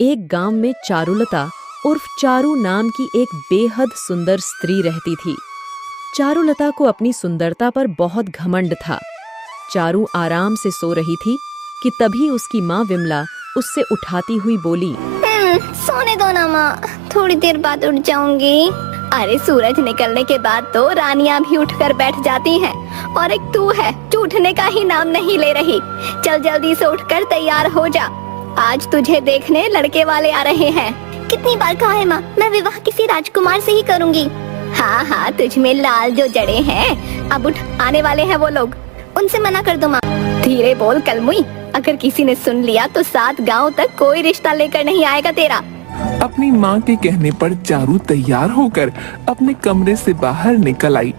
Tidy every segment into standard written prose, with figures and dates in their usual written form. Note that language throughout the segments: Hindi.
एक गांव में चारुलता उर्फ चारू नाम की एक बेहद सुंदर स्त्री रहती थी। चारुलता को अपनी सुंदरता पर बहुत घमंड था। चारू आराम से सो रही थी कि तभी उसकी माँ विमला उससे उठाती हुई बोली, सोने दो ना माँ, थोड़ी देर बाद उठ जाऊंगी। अरे सूरज निकलने के बाद तो रानियां भी उठकर बैठ जाती हैं, और एक तू है जो उठने का ही नाम नहीं ले रही। चल जल्दी से उठकर तैयार हो जा, आज तुझे देखने लड़के वाले आ रहे हैं। कितनी बार कहा है माँ, मैं विवाह किसी राजकुमार से ही करूँगी। हाँ हाँ, तुझ में लाल जो जड़े हैं, अब उठ, आने वाले हैं वो लोग, उनसे मना कर दो माँ। धीरे बोल कलमुई, अगर किसी ने सुन लिया तो 7 गांव तक कोई रिश्ता लेकर नहीं आएगा तेरा। अपनी माँ के कहने पर चारू तैयार होकर अपने कमरे से बाहर निकल आई।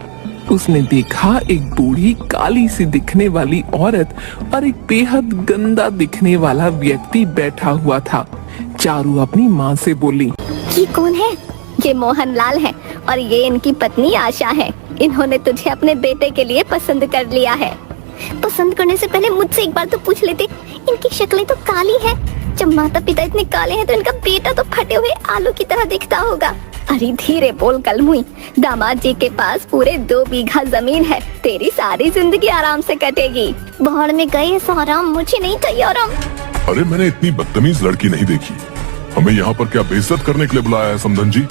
उसने देखा एक बूढ़ी काली सी दिखने वाली औरत और एक बेहद गंदा दिखने वाला व्यक्ति बैठा हुआ था। चारू अपनी माँ से बोली, ये कौन है? ये मोहनलाल है और ये इनकी पत्नी आशा है। इन्होंने तुझे अपने बेटे के लिए पसंद कर लिया है। पसंद करने से पहले मुझसे एक बार तो पूछ लेते, इनकी शक्लें तो काली हैं। जब माता पिता इतने काले हैं तो इनका बेटा तो फटे हुए आलू की तरह दिखता होगा। अरे धीरे बोल कलमुई, दामाद जी के पास पूरे 2 बीघा जमीन है, तेरी सारी जिंदगी आराम से कटेगी। बाहर में गए ऐसा आराम मुझे नहीं चाहिए आराम। अरे मैंने इतनी बदतमीज लड़की नहीं देखी। हमें यहाँ पर क्या बेइज्जत करने के लिए बुलाया है समधन जी?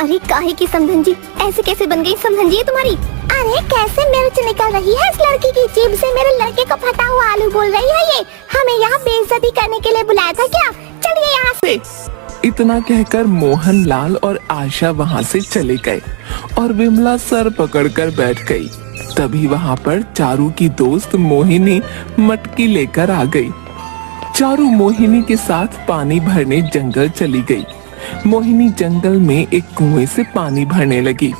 अरे काहे की समधन जी, ऐसे कैसे बन गई समधन जी तुम्हारी? अरे कैसे मिर्च निकल रही है इस लड़की की जीभ से, मेरे लड़के को फटा हुआ आलू बोल रही है ये। हमें यहाँ बेइज्जती करने के लिए बुलाया था क्या? चलिए यहाँ से। इतना कहकर मोहनलाल और आशा वहाँ से चले गए और विमला सर पकड़कर बैठ गई। तभी वहाँ पर चारू की दोस्त मोहिनी मटकी लेकर आ गई। चारू मोहिनी के साथ पानी भरने जंगल चली गई। मोहिनी जंगल में एक कुएं से पानी भरने लगी।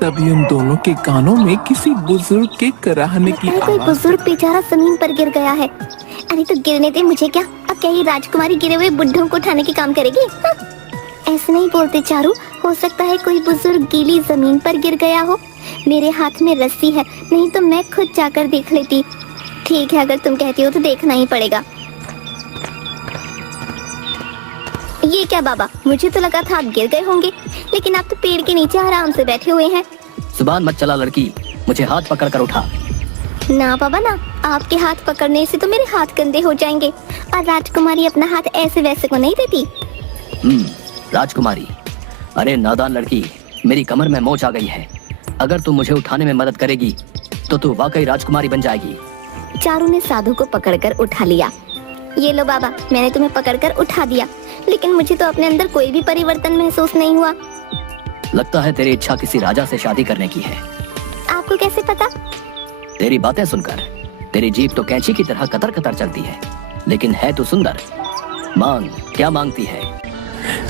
तभी उन दोनों के कानों में किसी बुजुर्ग के कराहने की कोई बुजुर्ग बेचारा जमीन पर गिर गया है। अरे तो गिरने दे मुझे क्या, अब क्या ये राजकुमारी गिरे हुए बुड्ढों को उठाने की काम करेगी? हाँ? ऐसे नहीं बोलते चारू, हो सकता है कोई बुजुर्ग गीली जमीन पर गिर गया हो। मेरे हाथ में रस्सी है, नहीं तो मैं खुद जाकर देख लेती। ठीक है, अगर तुम कहती हो तो देखना ही पड़ेगा। ये क्या बाबा, मुझे तो लगा था आप गिर गए होंगे, लेकिन आप तो पेड़ के नीचे आराम से बैठे हुए हैं। जुबान मत चला लड़की, मुझे हाथ पकड़ कर उठा। ना बाबा ना, आपके हाथ पकड़ने से तो मेरे हाथ गंदे हो जाएंगे, और राजकुमारी अपना हाथ ऐसे वैसे को नहीं देती। राजकुमारी? अरे नादान लड़की, मेरी कमर में मोच आ गई है। अगर तू मुझे उठाने में मदद करेगी तो तू वाकई राजकुमारी बन जाएगी। चारू ने साधु को पकड़कर उठा लिया। ये लो बाबा, मैंने तुम्हें पकड़कर उठा दिया, लेकिन मुझे तो अपने अंदर कोई भी परिवर्तन महसूस नहीं हुआ। लगता है तेरी इच्छा किसी राजा से शादी करने की है। आपको कैसे पता? तेरी बातें सुनकर। तेरी जीभ तो कैंची की तरह कतर कतर चलती है, लेकिन है तू सुंदर। मांग, क्या मांगती है?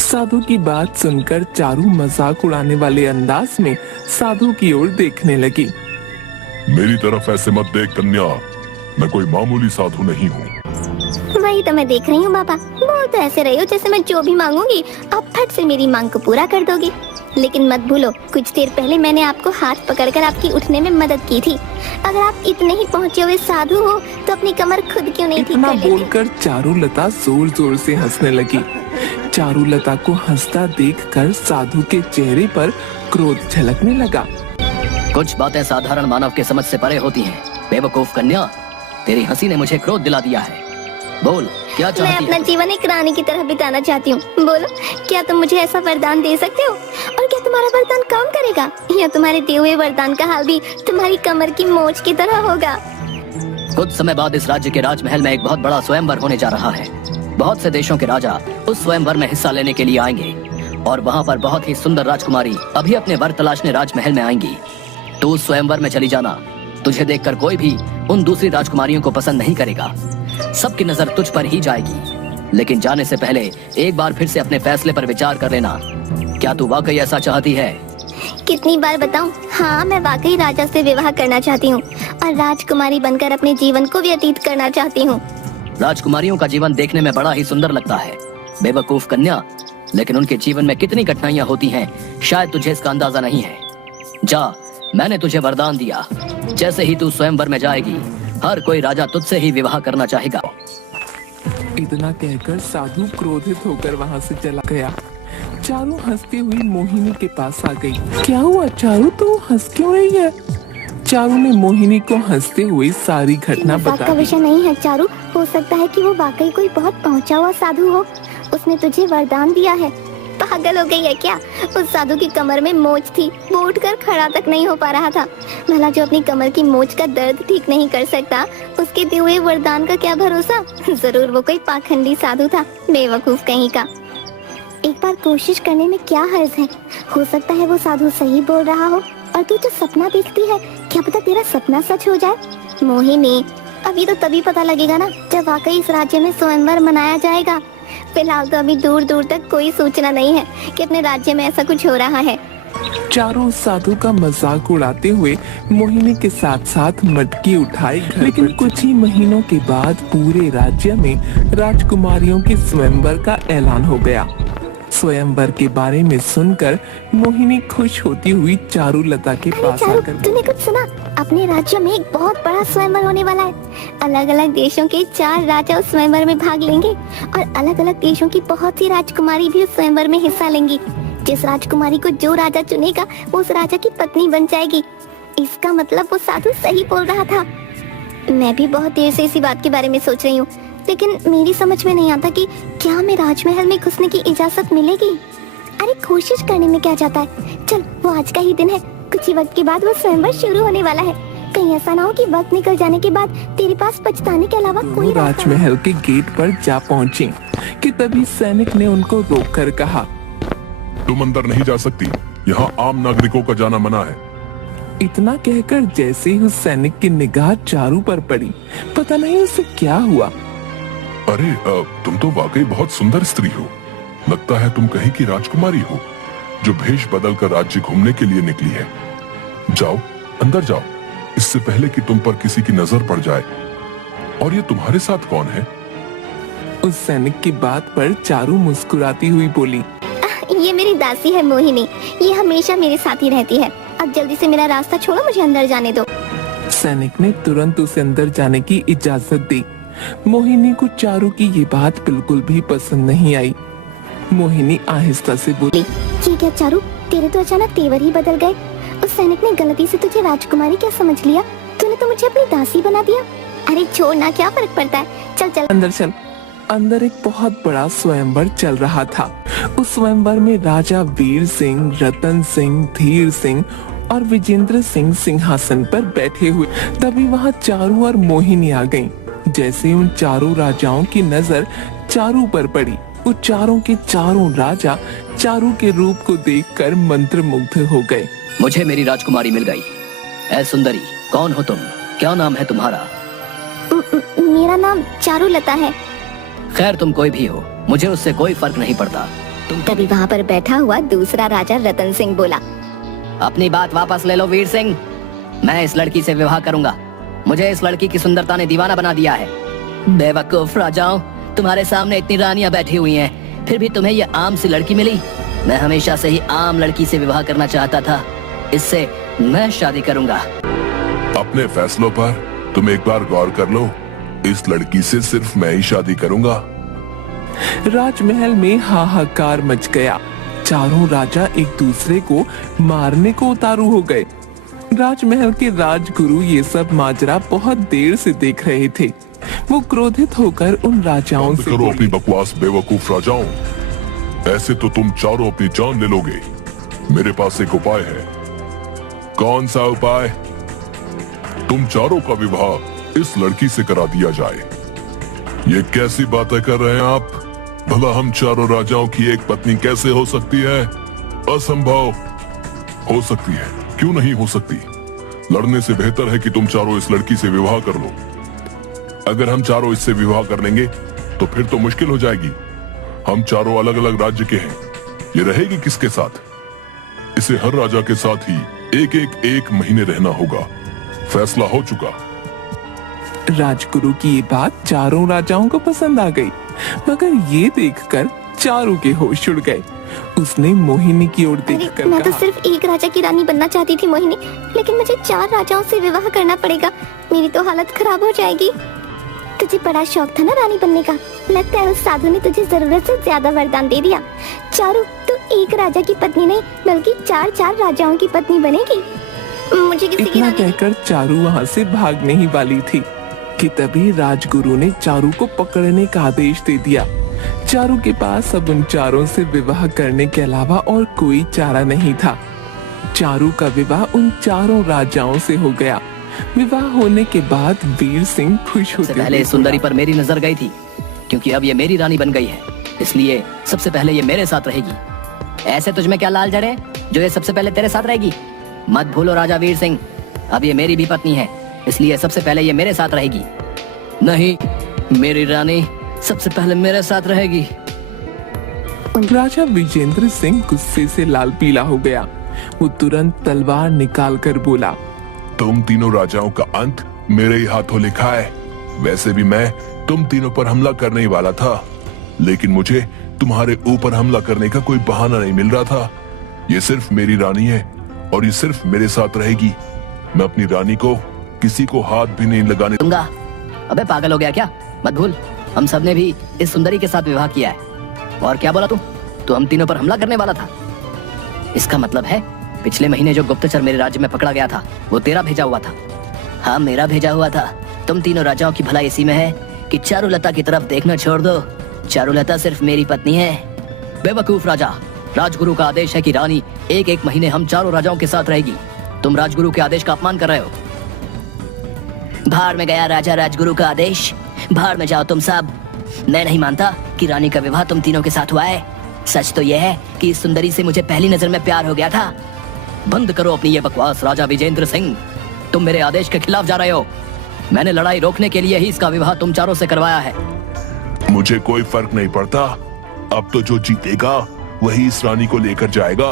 साधु की बात सुनकर चारू मजाक उड़ाने वाले अंदाज में साधु की ओर देखने लगी। मेरी तरफ ऐसे मत देख कन्या, मैं कोई मामूली साधु नहीं हूँ। वही तो मैं देख रही हूँ बाबा, बोल तो ऐसे रही हो जैसे मैं जो भी मांगूंगी आप फट से मेरी मांग को पूरा कर दोगी। लेकिन मत भूलो, कुछ देर पहले मैंने आपको हाथ पकड़कर आपकी उठने में मदद की थी। अगर आप इतने ही पहुँचे हुए साधु हो तो अपनी कमर खुद क्यों नहीं ठीक कर लेते? बोलकर चारुलता जोर जोर से हंसने लगी। चारुलता को हंसता देखकर साधु के चेहरे पर क्रोध झलकने लगा। कुछ बातें साधारण मानव के समझ से परे होती हैं। बेवकूफ कन्या, तेरी हंसी ने मुझे क्रोध दिला दिया है। बोल, क्या चाहती मैं अपना जीवन एक रानी की तरह बिताना चाहती हूँ। बोलो, क्या तुम मुझे ऐसा वरदान दे सकते हो? और क्या तुम्हारा वरदान काम करेगा, या तुम्हारे दिए हुए वरदान का हाल भी तुम्हारी कमर की मोच की तरह होगा? कुछ समय बाद इस राज्य के राजमहल में एक बहुत बड़ा स्वयंवर होने जा रहा है। बहुत से देशों के राजा उस स्वयंवर में हिस्सा लेने के लिए आएंगे, और वहाँ पर बहुत ही सुंदर राजकुमारी अभी अपने वर तलाशने राजमहल में आएंगी। तू उस स्वयंवर में चली जाना। तुझे देखकर कोई भी उन दूसरी राजकुमारियों को पसंद नहीं करेगा। सबकी नजर तुझ पर ही जाएगी। लेकिन जाने से पहले एक बार फिर से अपने फैसले पर विचार कर लेना। क्या तू वाकई ऐसा चाहती है? कितनी बार बताऊं? हाँ, मैं वाकई राजा से विवाह करना चाहती हूँ और राजकुमारी बनकर अपने जीवन को व्यतीत करना चाहती हूँ। राजकुमारियों का जीवन देखने में बड़ा ही सुंदर लगता है बेवकूफ कन्या, लेकिन उनके जीवन में कितनी कठिनाइयाँ होती हैं शायद तुझे इसका अंदाजा नहीं है। जा, मैंने तुझे वरदान दिया, जैसे ही तू स्वयंवर में जाएगी हर कोई राजा तुझसे ही विवाह करना चाहेगा। इतना कहकर साधु क्रोधित होकर वहाँ से चला गया। चारू हंसती हुई मोहिनी के पास आ गई। क्या हुआ चारू, तू हंस क्यों रही है? चारू ने मोहिनी को हंसते हुए सारी घटना मजाक बता का दी। विषय नहीं है चारू, हो सकता है कि वो वाकई कोई बहुत पहुंचा हुआ साधु हो। उसने तुझे वरदान दिया है। पागल हो गई है क्या? उस साधु की कमर में मोच थी, वो उठकर खड़ा तक नहीं हो पा रहा था। भला जो अपनी कमर की मोच का दर्द ठीक नहीं कर सकता, उसके दिए हुए वरदान का क्या भरोसा? जरूर वो कोई पाखंडी साधु था, बेवकूफ कहीं का। एक बार कोशिश करने में क्या हर्ज है? हो सकता है वो साधु सही बोल रहा हो और तू जो सपना देखती है, क्या पता तेरा सपना सच हो जाए। मोहिनी, अभी तो तभी पता लगेगा ना जब वाकई इस राज्य में स्वयंवर मनाया जाएगा। फिलहाल तो अभी दूर दूर तक कोई सूचना नहीं है कि अपने राज्य में ऐसा कुछ हो रहा है। चारों साधु का मजाक उड़ाते हुए मोहिनी के साथ साथ मटकी उठाई घर। लेकिन कुछ ही महीनों के बाद पूरे राज्य में राजकुमारियों के स्वयंवर का ऐलान हो गया। स्वयंवर के बारे में सुनकर मोहिनी खुश होती हुई चारुलता के अरे पास चारू, आकर तूने कुछ सुना? अपने राज्य में एक बहुत बड़ा स्वयंवर होने वाला है। अलग अलग देशों के 4 राजा उस स्वयंवर में भाग लेंगे और अलग अलग देशों की बहुत सी राजकुमारी भी उस स्वयंवर में हिस्सा लेंगी। जिस राजकुमारी को जो राजा चुनेगा वो उस राजा की पत्नी बन जाएगी। इसका मतलब वो साधु सही बोल रहा था। मैं भी बहुत देर से इसी बात के बारे में सोच रही हूँ, लेकिन मेरी समझ में नहीं आता कि क्या हमें राजमहल में घुसने की इजाजत मिलेगी। अरे कोशिश करने में क्या जाता है, चल वो आज का ही दिन है। कुछ ही वक्त के बाद वो स्वयंवर शुरू होने वाला है। कहीं ऐसा ना हो कि वक्त निकल जाने के बाद तेरे पास पछताने के अलावा कोई वो रास्ता नहीं। राजमहल के गेट पर जा पहुंची कि तभी सैनिक ने उनको रोककर कहा, तुम अंदर नहीं जा सकती, यहाँ आम नागरिकों का जाना मना है। इतना कहकर जैसे ही उस सैनिक की निगाह चारू पर पड़ी, पता नहीं उसे क्या हुआ। अरे तुम तो वाकई बहुत सुंदर स्त्री हो। लगता है तुम कहीं की राजकुमारी हो जो भेष बदल कर राज्य घूमने के लिए निकली है। जाओ अंदर जाओ, इससे पहले कि तुम पर किसी की नजर पड़ जाए। और ये तुम्हारे साथ कौन है? उस सैनिक की बात पर चारू मुस्कुराती हुई बोली, ये मेरी दासी है मोहिनी, ये हमेशा मेरे साथ ही रहती है। अब जल्दी से मेरा रास्ता छोड़ो, मुझे अंदर जाने दो। सैनिक ने तुरंत उसे अंदर जाने की इजाजत दी। मोहिनी को चारू की ये बात बिल्कुल भी पसंद नहीं आई। मोहिनी आहिस्ता से बोली, ये क्या चारू, तेरे तो अचानक तेवर ही बदल गए। उस सैनिक ने गलती से तुझे राजकुमारी क्या समझ लिया? तूने तो मुझे अपनी दासी बना दिया। अरे छोड़ ना, क्या फर्क पड़ता है, चल चल अंदर चल। अंदर एक बहुत बड़ा स्वयंवर चल रहा था। उस स्वयंवर में राजा वीर सिंह, रतन सिंह, धीर सिंह और विजेंद्र सिंह सिंहासन पर बैठे हुए। तभी वहाँ चारू और मोहिनी आ गईं। जैसे ही उन चारों राजाओं की नजर चारू पर पड़ी, वो चारों के चारों राजा चारू के रूप को देखकर मंत्रमुग्ध हो गए। मुझे मेरी राजकुमारी मिल गई। ऐ सुंदरी, कौन हो तुम? क्या नाम है तुम्हारा? मेरा नाम चारुलता है। खैर तुम कोई भी हो, मुझे उससे कोई फर्क नहीं पड़ता। तभी वहाँ पर बैठा हुआ दूसरा राजा रतन सिंह बोला, अपनी बात वापस ले लो वीर सिंह। मैं इस लड़की से विवाह करूंगा। मुझे इस लड़की की सुंदरता ने दीवाना बना दिया है। बेवकूफ राजाओं, तुम्हारे सामने इतनी रानियां बैठी हुई हैं, फिर भी तुम्हें ये आम सी लड़की मिली। मैं हमेशा से ही आम लड़की से विवाह करना चाहता था। इससे मैं शादी करूंगा। अपने फैसलों पर तुम एक बार गौर कर लो। इस लड़की से सिर्फ मैं ही शादी करूंगा। राजमहल में हाहाकार मच गया। चारों राजा एक दूसरे को मारने को उतारू हो गए। राजमहल के राजगुरु ये सब माजरा बहुत देर से देख रहे थे। वो क्रोधित होकर उन राजाओं बंद से करो बोले, अपनी बकवास बेवकूफ राजाओं। ऐसे तो तुम चारों अपनी जान ले लोगे। मेरे पास एक उपाय है। कौन सा उपाय? तुम चारों का विवाह इस लड़की से करा दिया जाए। ये कैसी बातें कर रहे हैं आप? भला हम चारों राजाओं की एक पत्नी कैसे हो सकती है? असंभव। हो सकती है, क्यों नहीं हो सकती? लड़ने से बेहतर है कि तुम चारों इस लड़की से विवाह कर लो। अगर हम चारों इससे विवाह कर लेंगे तो फिर तो मुश्किल हो जाएगी। हम चारों अलग अलग राज्य के हैं। ये रहेगी किसके साथ? इसे हर राजा के साथ ही एक महीने रहना होगा। फैसला हो चुका। राजगुरु की ये बात चारों राजाओं को पसंद आ गई, मगर ये देखकर चारू के होश उड़ गए। उसने मोहिनी की ओर अरे देखकर मैं तो कहा, सिर्फ एक राजा की रानी बनना चाहती थी मोहिनी, लेकिन मुझे 4 राजाओं से विवाह करना पड़ेगा। मेरी तो हालत खराब हो जाएगी। तुझे बड़ा शौक था ना रानी बनने का। लगता है उस साधु ने तुझे जरूरत से ज्यादा वरदान दे दिया। चारू, तू एक राजा की पत्नी नहीं बल्कि 4 राजाओं की पत्नी बनेगी। मुझे किसी की इतना कहकर चारू वहाँ से भागने ही वाली थी कि तभी राजगुरु ने चारू को पकड़ने का आदेश दे दिया। चारू के पास अब उन चारों से विवाह करने के अलावा और कोई चारा नहीं था। चारू का विवाह उन 4 राजाओं से हो गया। विवाह होने के बाद वीर सिंह खुश होते पहले इस सुंदरी पर मेरी नजर गई थी, क्योंकि अब ये मेरी रानी बन गई है, इसलिए सबसे पहले ये मेरे साथ रहेगी। ऐसे तुझ में क्या लाल जड़े जो ये सबसे पहले तेरे साथ रहेगी? मत भूलो राजा वीर सिंह, अब ये मेरी भी पत्नी है, इसलिए सबसे पहले ये मेरे साथ रहेगी। नहीं, मेरी रानी सबसे पहले मेरे साथ रहेगी। राजा विजेंद्र सिंह गुस्से से लाल पीला हो गया। वो तुरंत तलवार निकाल कर बोला, तुम तीनों राजाओं का अंत मेरे ही हाथों लिखा है। वैसे भी मैं तुम तीनों पर हमला करने ही वाला था, लेकिन मुझे तुम्हारे ऊपर हमला करने का कोई बहाना नहीं मिल रहा था। ये सिर्फ मेरी रानी है और ये सिर्फ मेरे साथ रहेगी। मैं अपनी रानी को किसी को हाथ भी नहीं लगाने दूंगा। अबे पागल हो गया क्या? मत भूल, हम सब ने भी इस सुंदरी के साथ विवाह किया है। और क्या बोला तुम? तो हम तीनों पर हमला करने वाला था। इसका मतलब है पिछले महीने जो गुप्तचर मेरे राज्य में पकड़ा गया था वो तेरा भेजा हुआ था। हाँ, मेरा भेजा हुआ था। तुम तीनों राजाओं की भलाई इसी में है कि चारुलता की तरफ देखना छोड़ दो। चारुलता सिर्फ मेरी पत्नी है। बेवकूफ राजा, राजगुरु का आदेश है कि रानी एक महीने हम 4 राजाओं के साथ रहेगी। तुम राजगुरु के आदेश का अपमान कर रहे हो। भाड़ में गया राजा राजगुरु का आदेश, भाड़ में जाओ तुम सब। मैं नहीं मानता कि रानी का विवाह तुम तीनों के साथ हुआ है। सच तो यह है कि इस सुंदरी से मुझे पहली नजर में प्यार हो गया था। बंद करो अपनी ये बकवास राजा विजेंद्र सिंह, तुम मेरे आदेश के खिलाफ जा रहे हो। मैंने लड़ाई रोकने के लिए ही इसका विवाह तुम चारों से करवाया है। मुझे कोई फर्क नहीं पड़ता। अब तो जो जीतेगा वही इस रानी को लेकर जाएगा।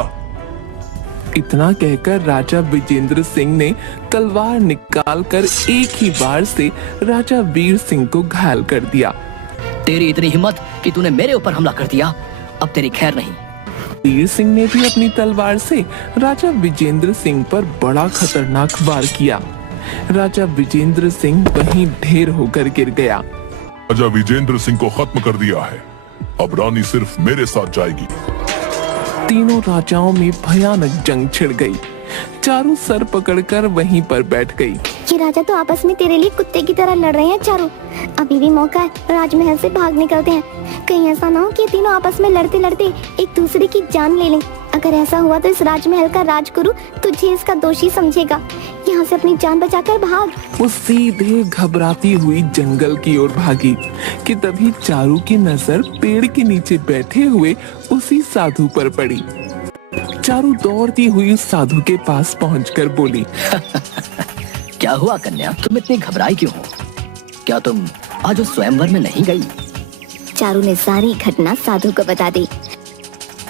इतना कहकर राजा विजेंद्र सिंह ने तलवार निकालकर एक ही बार से राजा वीर सिंह को घायल कर दिया। तेरी इतनी हिम्मत कि तूने मेरे ऊपर हमला कर दिया, अब तेरी खैर नहीं। वीर सिंह ने भी अपनी तलवार से राजा विजेंद्र सिंह पर बड़ा खतरनाक वार किया। राजा विजेंद्र सिंह वहीं ढेर होकर गिर गया। राजा विजेंद्र सिंह को खत्म कर दिया है। अब रानी सिर्फ मेरे साथ जाएगी। तीनों राजाओं में भयानक जंग छिड़ गई। चारू सर पकड़कर वहीं पर बैठ गई। ये राजा तो आपस में तेरे लिए कुत्ते की तरह लड़ रहे हैं चारू। अभी भी मौका है, राजमहल से भाग निकलते हैं। कहीं ऐसा ना हो कि तीनों आपस में लड़ते लड़ते एक दूसरे की जान ले लें। अगर ऐसा हुआ तो इस राजमहल का राजगुरु तुझे इसका दोषी समझेगा। यहाँ से अपनी जान बचाकर भाग। वो सीधे घबराती हुई जंगल की ओर भागी कि तभी चारू की नजर पेड़ के नीचे बैठे हुए उसी साधु पर पड़ी। चारू दौड़ती हुई उस साधु के पास पहुंचकर बोली, क्या हुआ कन्या, तुम इतनी घबराई क्यों हो? क्या तुम आज उस स्वयंवर में नहीं गई? चारू ने सारी घटना साधु को बता दी।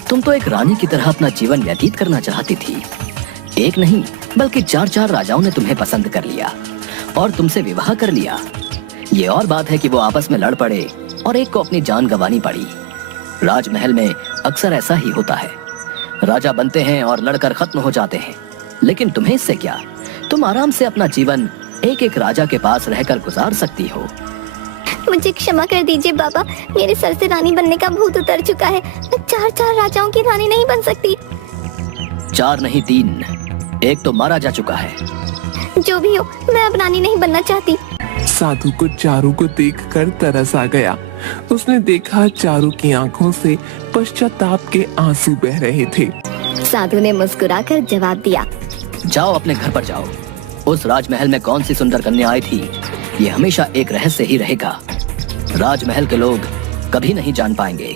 तुम तो एक रानी की तरह अपना जीवन व्यतीत करना चाहती थी। एक नहीं बल्कि 4 राजाओं ने तुम्हें पसंद कर लिया और तुमसे विवाह कर लिया। ये और बात है कि वो आपस में लड़ पड़े और एक को अपनी जान गंवानी पड़ी। राजमहल में अक्सर ऐसा ही होता है। राजा बनते हैं और लड़कर खत्म हो जाते हैं, लेकिन तुम्हें इससे क्या? तुम आराम से अपना जीवन एक राजा के पास रहकर गुजार सकती हो। मुझे क्षमा कर दीजिए बाबा, मेरे सर से रानी बनने का भूत उतर चुका है। मैं 4 राजाओं की रानी नहीं बन सकती। 4 नहीं 3, एक तो मारा जा चुका है। जो भी हो, मैं अब रानी नहीं बनना चाहती। साधु को चारू को देखकर तरस आ गया। उसने देखा चारू की आंखों से पश्चाताप के आंसू बह रहे थे। साधु ने मुस्कुराकर जवाब दिया, जाओ अपने घर पर जाओ। उस राजमहल में कौन सी सुंदर कन्या आई थी, ये हमेशा एक रहस्य ही रहेगा। राजमहल के लोग कभी नहीं जान पाएंगे।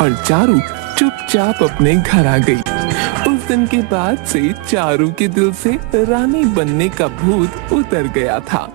और चारू चुपचाप अपने घर आ गई। उस दिन के बाद से चारू के दिल से रानी बनने का भूत उतर गया था।